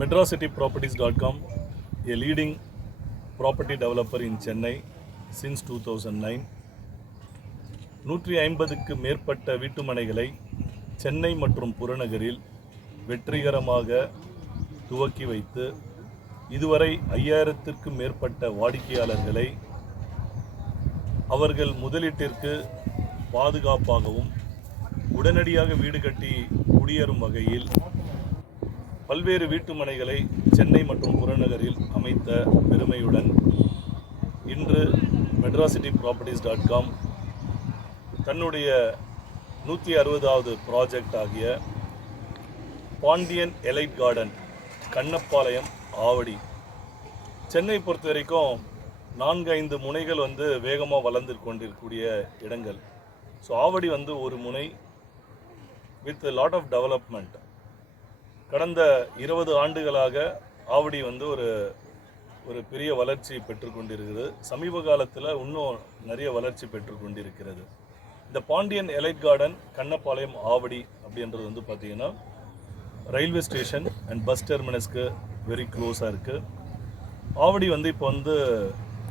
MetroCityProperties.com, a leading property developer in Chennai since 2009. 150க்கு மேற்பட்ட வீட்டுமனைகளை சென்னை மற்றும் புறநகரில் வெற்றிகரமாக துவக்கி வைத்து இதுவரை 5000த்திற்கும் மேற்பட்ட வாடிக்கையாளர்களை அவர்கள் முதலீட்டிற்கு பாதுகாப்பாகவும் உடனடியாக வீடு கட்டி குடியேறும் வகையில் பல்வேறு வீட்டுமனைகளை சென்னை மற்றும் புறநகரில் அமைத்த பெருமையுடன் இன்று MetroCityProperties.com தன்னுடைய 160வது ப்ராஜெக்ட் ஆகிய பாண்டியன் எலைட் கார்டன் கண்ணப்பாளையம் ஆவடி சென்னை பொறுத்த வரைக்கும் 4-5 முனைகள் வேகமாக வளர்ந்து கொண்டிருக்கக்கூடிய இடங்கள். ஸோ ஆவடி ஒரு முனை வித் லாட் ஆஃப் டெவலப்மெண்ட். கடந்த 20 ஆண்டுகளாக ஆவடி ஒரு பெரிய வளர்ச்சி பெற்றுக்கொண்டிருக்கிறது. சமீப காலத்தில் இன்னும் நிறைய வளர்ச்சி பெற்றுக்கொண்டிருக்கிறது. இந்த பாண்டியன் எலைட் கார்டன் கண்ணப்பாளையம் ஆவடி அப்படின்றது பார்த்திங்கன்னா ரயில்வே ஸ்டேஷன் அண்ட் பஸ் டெர்மினஸ்க்கு வெரி க்ளோஸாக இருக்குது. ஆவடி இப்போ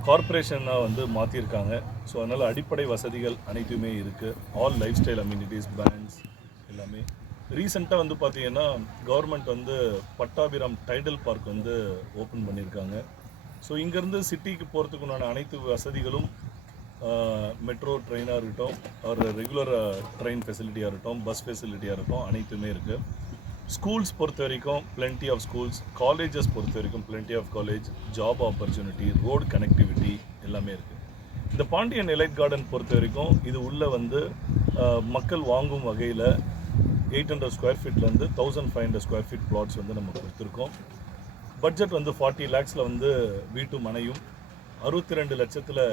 கார்ப்பரேஷனாக மாற்றிருக்காங்க. ஸோ அதனால் அடிப்படை வசதிகள் அனைத்துமே இருக்குது. All lifestyle amenities, banks எல்லாமே. ரீசெண்டாக பார்த்திங்கன்னா கவர்மெண்ட் பட்டாபிராம் டைடல் பார்க் ஓப்பன் பண்ணியிருக்காங்க. ஸோ இங்கேருந்து சிட்டிக்கு போகிறதுக்குண்டான அனைத்து வசதிகளும் மெட்ரோ ட்ரெயினாக இருக்கட்டும், ஒரு ரெகுலர் ட்ரெயின் ஃபெசிலிட்டியாக இருக்கட்டும், பஸ் ஃபெசிலிட்டியாக இருக்கட்டும், அனைத்துமே இருக்குது. ஸ்கூல்ஸ் பொறுத்த வரைக்கும் பிளென்டி ஆஃப் ஸ்கூல்ஸ், காலேஜஸ் பொறுத்த வரைக்கும் plenty of college, job opportunity, road connectivity எல்லாமே இருக்குது. இந்த பாண்டியன் எலைட் கார்டன் பொறுத்த வரைக்கும் இது உள்ளே மக்கள் வாங்கும் வகையில் 800 ஸ்கொயர் ஃபீட்லேருந்து 1500 ஸ்கொயர் ஃபீட் பிளாட்ஸ் நம்ம கொடுத்துருக்கோம். பட்ஜெட் 40 lakhஸில் வீட்டு மனையும் 62 லட்சத்தில்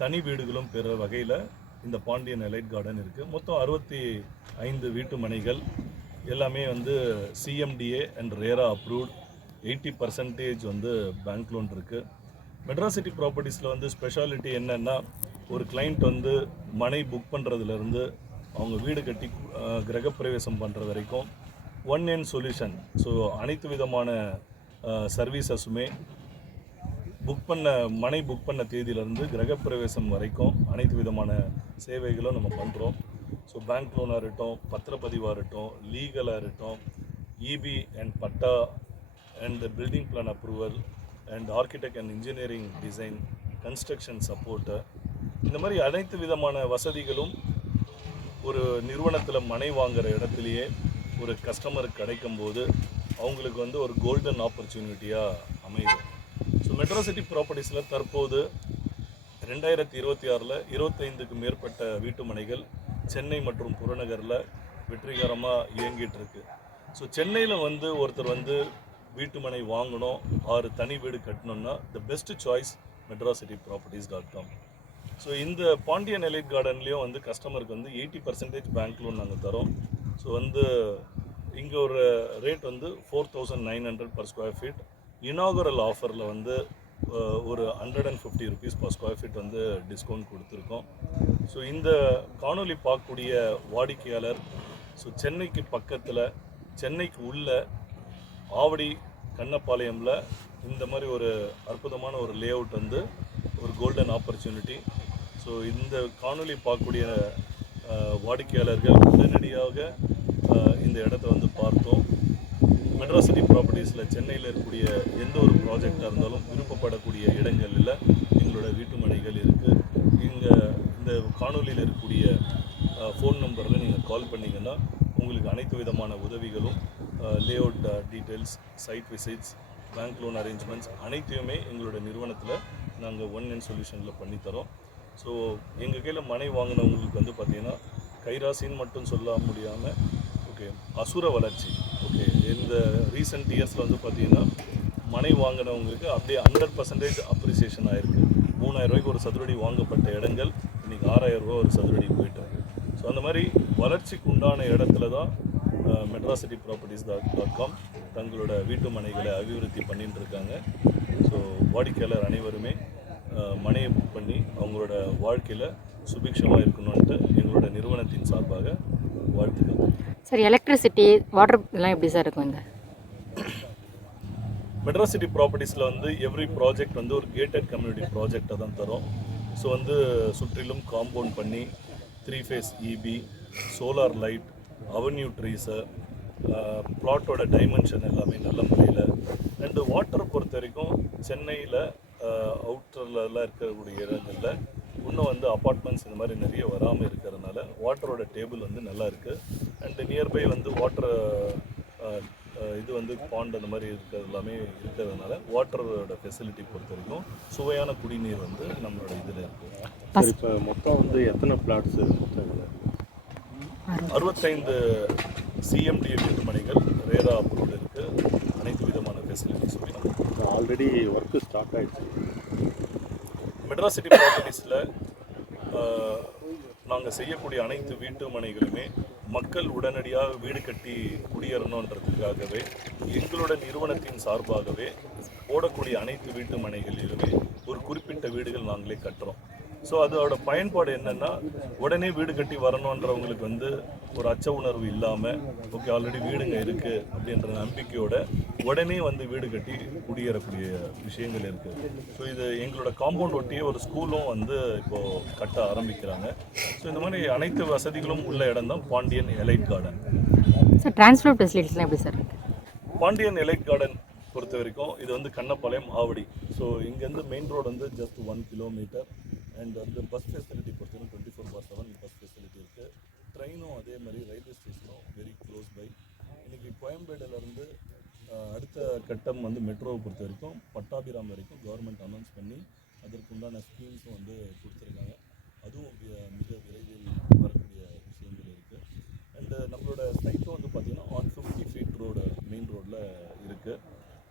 தனி வீடுகளும் பெற வகையில் இந்த பாண்டியன் எலைட் கார்டன் இருக்குது. மொத்தம் 65 வீட்டு மனைகள் எல்லாமே CMDA அண்ட் ரேரா அப்ரூவ்ட். 80% பேங்க் லோன் இருக்குது. மெட்ராசிட்டி ப்ராப்பர்ட்டிஸில் ஸ்பெஷாலிட்டி என்னென்னா, ஒரு கிளைண்ட் மனை புக் பண்ணுறதுலேருந்து அவங்க வீடு கட்டி கிரகப்பிரவேசம் பண்ணுற வரைக்கும் ஒன் எண்ட் சொல்யூஷன். ஸோ அனைத்து விதமான சர்வீசஸுமே மனை புக் பண்ண தேதியிலேருந்து கிரகப்பிரவேசம் வரைக்கும் அனைத்து விதமான சேவைகளும் நம்ம பண்ணுறோம். ஸோ பேங்க் லோனாக இருக்கட்டும், பத்திரப்பதிவாக இருக்கட்டும், லீகலாக இருக்கட்டும், EB and patta and building plan approval and architect and engineering design, construction support, இந்த மாதிரி அனைத்து விதமான வசதிகளும் ஒரு நிறுவனத்தில் மனை வாங்குகிற இடத்துலையே ஒரு கஸ்டமருக்கு கிடைக்கும்போது அவங்களுக்கு ஒரு கோல்டன் ஆப்பர்ச்சுனிட்டியாக அமையுது. ஸோ மெட்ரோசிட்டி ப்ராப்பர்ட்டிஸில் தற்போது 2026 25க்கு மேற்பட்ட வீட்டு மனைகள் சென்னை மற்றும் புறநகரில் வெற்றிகரமாக இயங்கிட்டு இருக்கு. ஸோ சென்னையில் ஒருத்தர் வீட்டு மனை வாங்கணும், 6 தனி வீடு கட்டணும்னா the best choice MetroCityProperties.com. So இந்த பாண்டியன் எலைட் கார்டன்லேயும் கஸ்டமருக்கு 80% பேங்க் லோன் நாங்கள் தரோம். ஸோ இங்கே ஒரு rate 4900 per square feet. Inaugural ஆஃபரில் ஒரு 150 rupees per square feet discount கொடுத்துருக்கோம். ஸோ இந்த காணொலி பார்க்கக்கூடிய வாடிக்கையாளர் சென்னைக்கு பக்கத்தில், சென்னைக்கு உள்ள ஆவடி கண்ணப்பாளையமில் இந்த மாதிரி ஒரு அற்புதமான ஒரு லே அவுட் ஒரு கோல்டன் ஆப்பர்ச்சுனிட்டி. ஸோ இந்த காணொலி பார்க்கக்கூடிய வாடிக்கையாளர்கள் உடனடியாக இந்த இடத்த பார்த்தோம். மெட்ரோசிட்டி ப்ராப்பர்ட்டிஸில் சென்னையில் இருக்கக்கூடிய எந்த ஒரு ப்ராஜெக்டாக இருந்தாலும் விருப்பப்படக்கூடிய இடங்களில் எங்களோட வீட்டு மனைகள் இருக்குது. இந்த காணொலியில் இருக்கக்கூடிய ஃபோன் நம்பரில் நீங்கள் கால் பண்ணிங்கன்னா உங்களுக்கு அனைத்து விதமான உதவிகளும், layout details, site visits, bank loan arrangements அனைத்தையுமே எங்களோட நிறுவனத்தில் நாங்கள் ஒன் எண்ட் சொல்யூஷனில் பண்ணித்தரோம். ஸோ எங்கள் கையில் மனை வாங்கினவங்களுக்கு பார்த்திங்கன்னா கைராசின்னு மட்டும் சொல்ல முடியாமல் அசுர வளர்ச்சி. இந்த ரீசெண்ட் இயர்ஸில் பார்த்திங்கன்னா மனை வாங்கினவங்களுக்கு அப்படியே 100% அப்ரிசியேஷன் ஆகிருக்கு. 3000 ரூபாய்க்கு ஒரு சதுரடி வாங்கப்பட்ட இடங்கள் இன்றைக்கி 6000 ரூபா ஒரு சதுரடி போயிட்டு. ஸோ அந்த மாதிரி வளர்ச்சிக்கு உண்டான இடத்துல தான் MetroCityProperties.com தங்களோட வீட்டு மனைகளை அபிவிருத்தி பண்ணிட்டு இருக்காங்க. ஸோ வாடிக்கையாளர் அனைவருமே மனையை புக் பண்ணி அவங்களோட வாழ்க்கையில் சுபிக்ஷமாக இருக்கணும்ன்ட்டு எங்களோட நிறுவனத்தின் சார்பாக வாழ்த்துக்கள். சார், எலக்ட்ரிசிட்டி, வாட்டர் இதெல்லாம் எப்படி சார் இருக்கும்? மெட்ராஸ் சிட்டி ப்ராப்பர்ட்டிஸில் வந்து எவ்ரி ப்ராஜெக்ட் வந்து ஒரு கேட்டட் கம்யூனிட்டி ப்ராஜெக்டை தான் தரும். ஸோ வந்து சுற்றிலும் காம்பவுண்ட் பண்ணி 3 phase EB, solar light, avenue trees, பிளாட்டோட டைமென்ஷன் எல்லாமே நல்ல முறையில். அண்டு வாட்டரை பொறுத்த வரைக்கும் சென்னையில் அவுட்டர்லலாம் இருக்கக்கூடிய இடங்களில் இன்னும் வந்து அப்பார்ட்மெண்ட்ஸ் இந்த மாதிரி நிறைய வராமல் இருக்கிறதுனால வாட்டரோட டேபிள் வந்து நல்லா இருக்குது. அண்டு நியர்பை வந்து வாட்டர் இது வந்து பாண்ட் அந்த மாதிரி இருக்கிறது எல்லாமே இருக்கிறதுனால வாட்டரோட ஃபெசிலிட்டி பொறுத்த வரைக்கும் சுவையான குடிநீர் வந்து நம்மளோட இதில் இருக்குது. சரி, இப்போ மொத்தம் வந்து எத்தனை பிளாட்ஸு? 65 சிஎம்டி வீட்டு மனைகள் ரேரா அப்ரூவ்டு இருக்குது. அனைத்து விதமான ஃபெசிலிட்டிஸுமே ஆல்ரெடி ஒர்க்கு ஸ்டார்ட் ஆகிடுச்சு. மெட்ராஸ் சிட்டி ப்ராப்பர்ட்டிஸில் நாங்கள் செய்யக்கூடிய அனைத்து வீட்டு மனைகளுமே மக்கள் உடனடியாக வீடு கட்டி குடியேறணுன்றதுக்காகவே எங்களோட நிறுவனத்தின் சார்பாகவே போடக்கூடிய அனைத்து வீட்டு மனைகளிலுமே ஒரு குறிப்பிட்ட வீடுகள் நாங்களே கட்டுறோம். ஸோ அதோட பயன்பாடு என்னென்னா, உடனே வீடு கட்டி வரணுன்றவங்களுக்கு வந்து ஒரு அச்ச உணர்வு இல்லாமல், ஓகே ஆல்ரெடி வீடுங்க இருக்குது அப்படின்ற நம்பிக்கையோட உடனே வந்து வீடு கட்டி குடியேறக்கூடிய விஷயங்கள் இருக்குது. ஸோ இது எங்களோட காம்பவுண்ட் ஒட்டியே ஒரு ஸ்கூலும் வந்து இப்போது கட்ட ஆரம்பிக்கிறாங்க. ஸோ இந்த மாதிரி அனைத்து வசதிகளும் உள்ள இடம் தான் Pandian elite Garden. Sir transport ஃபெசிலிட்டிஸ்லாம் எப்படி சார்? பாண்டியன் எலைட் கார்டன் பொறுத்த வரைக்கும் இது வந்து கண்ணப்பாளையம் ஆவடி. ஸோ இங்கேருந்து மெயின் ரோடு வந்து ஜஸ்ட் 1 கிலோமீட்டர். அண்ட் வந்து பஸ் ஃபெசிலிட்டி பொறுத்த வரைக்கும் 24/7 பஸ் ஃபெசிலிட்டி இருக்குது. ட்ரெயினும் அதே மாதிரி ரயில்வே ஸ்டேஷனும் வெரி க்ளோஸ் பை. இன்றைக்கி கோயம்பேடுலேருந்து அடுத்த கட்டம் வந்து மெட்ரோவை பொறுத்த வரைக்கும் பட்டாபிராம் வரைக்கும் கவர்மெண்ட் அனௌன்ஸ் பண்ணி அதற்குண்டான ஸ்கீம்ஸும் வந்து கொடுத்துருக்காங்க. அதுவும் மிக விரைவில் வரக்கூடிய விஷயங்கள் இருக்குது. அண்டு நம்மளோட சைட்டும் வந்து பார்த்திங்கன்னா ஆன் 50 ஃபீட் ரோடு மெயின் ரோடில் இருக்குது.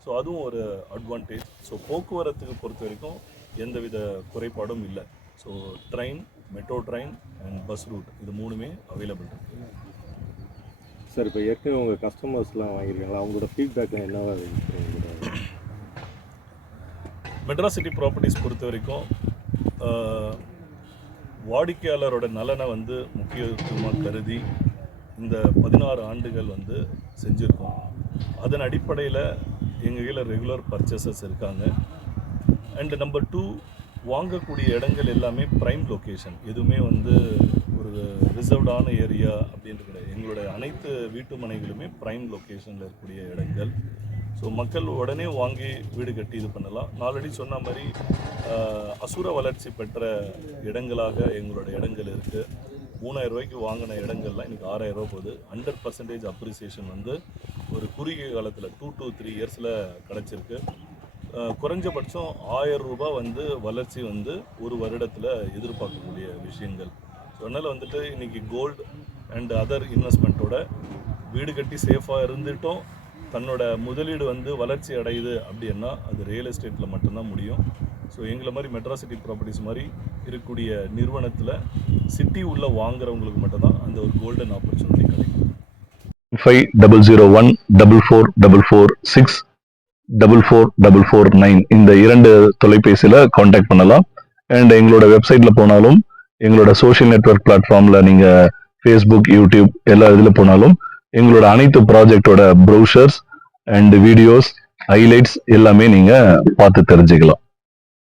ஸோ அதுவும் ஒரு அட்வான்டேஜ். ஸோ போக்குவரத்துக்கு பொறுத்த வரைக்கும் எந்தவித குறைபாடும் இல்லை. So train, metro train and bus route இது 3மே அவைலபிள் இருக்குது. சார், இப்போ ஏற்கனவே உங்கள் கஸ்டமர்ஸ்லாம் வாங்கியிருக்காங்களா? அவங்களோட ஃபீட்பேக் என்னவா இருக்குது? மெட்ராஸ் சிட்டி ப்ராப்பர்ட்டிஸ் பொறுத்த வரைக்கும் வாடிக்கையாளரோட நலனை வந்து முக்கியத்துவமாக கருதி இந்த 16 ஆண்டுகள் வந்து செஞ்சுருக்கோம். அதன் அடிப்படையில் எங்கள் கையில் ரெகுலர் பர்ச்சேசஸ் இருக்காங்க. அண்டு நம்பர் 2, வாங்கக்கூடிய இடங்கள் எல்லாமே ப்ரைம் லொக்கேஷன், எதுவுமே வந்து ஒரு ரிசர்வ்டான ஏரியா அப்படின்ட்டு கிடையாது. எங்களோட அனைத்து வீட்டு மனைகளுமே ப்ரைம் லொக்கேஷனில் இருக்கக்கூடிய இடங்கள். ஸோ மக்கள் உடனே வாங்கி வீடு கட்டி இது பண்ணலாம். நான் ஆல்ரெடி சொன்ன மாதிரி அசுர வளர்ச்சி பெற்ற இடங்களாக எங்களோட இடங்கள் இருக்குது. 3000 ரூபாய்க்கு வாங்கின இடங்கள்லாம் இன்றைக்கி 6000 ரூபா போகுது. 100% அப்ரிசியேஷன் வந்து ஒரு குறுகிய காலத்தில் 2 to 3 இயர்ஸில் கிடச்சிருக்கு. குறைஞ்சபட்சம் 1000 ரூபா வந்து வளர்ச்சி வந்து ஒரு வருடத்தில் எதிர்பார்க்கக்கூடிய விஷயங்கள். ஸோ அதனால் வந்துட்டு இன்றைக்கி கோல்டு அண்ட் அதர் இன்வெஸ்ட்மெண்ட்டோட வீடு கட்டி சேஃபாக இருந்துட்டும் தன்னோட முதலீடு வந்து வளர்ச்சி அடையுது அப்படின்னா அது ரியல் எஸ்டேட்டில் மட்டும்தான் முடியும். ஸோ எங்களை மாதிரி மெட்ராஸ் சிட்டி ப்ராப்பர்ட்டிஸ் மாதிரி இருக்கக்கூடிய நிறுவனத்தில் சிட்டி உள்ள வாங்குறவங்களுக்கு மட்டும்தான் அந்த ஒரு கோல்டன் ஆப்பர்ச்சுனிட்டி கிடைக்கும். 500144464449 இந்த 2 தொலைபேசியில் காண்டாக்ட் பண்ணலாம். அண்ட் எங்களோட வெப்சைட்டில் போனாலும், எங்களோட சோஷியல் நெட்வொர்க் பிளாட்ஃபார்மில் நீங்கள் ஃபேஸ்புக், யூடியூப் எல்லா இதில் போனாலும் எங்களோட அனைத்து ப்ராஜெக்டோட ப்ரௌசர்ஸ் அண்ட் வீடியோஸ், ஹைலைட்ஸ் எல்லாமே நீங்கள் பார்த்து தெரிஞ்சுக்கலாம்.